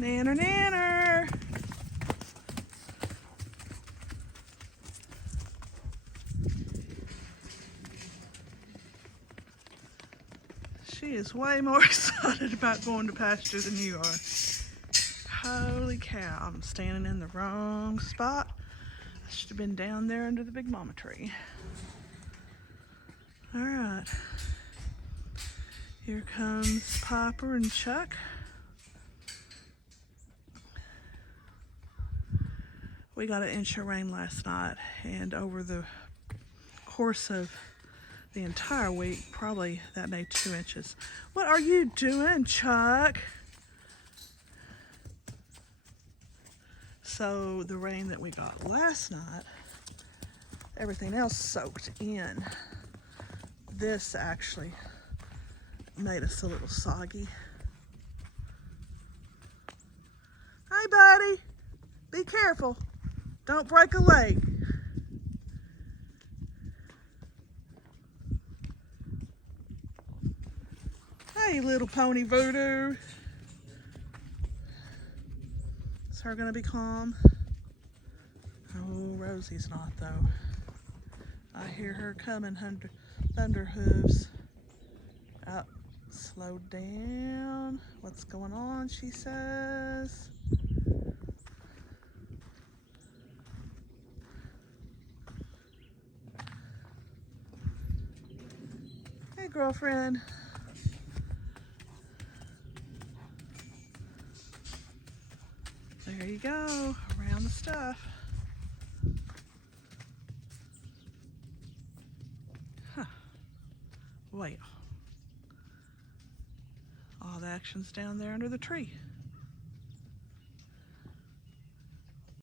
Nanner, nanner. She is way more excited about going to pasture than you are. Holy cow, I'm standing in the wrong spot. I should have been down there under the big mama tree. All right, here comes Piper and Chuck. We got an inch of rain last night, and over the course of the entire week, probably that made 2 inches. What are you doing, Chuck? So the rain that we got last night, everything else soaked in. This actually made us a little soggy. Hey, buddy, be careful. Don't break a leg. Hey, little pony voodoo. Is her gonna be calm? Oh, Rosie's not though. I hear her coming, thunder hooves. Oh, slow down. What's going on, she says. Hey, girlfriend. There you go, around the stuff. Huh. Well, all the action's down there under the tree.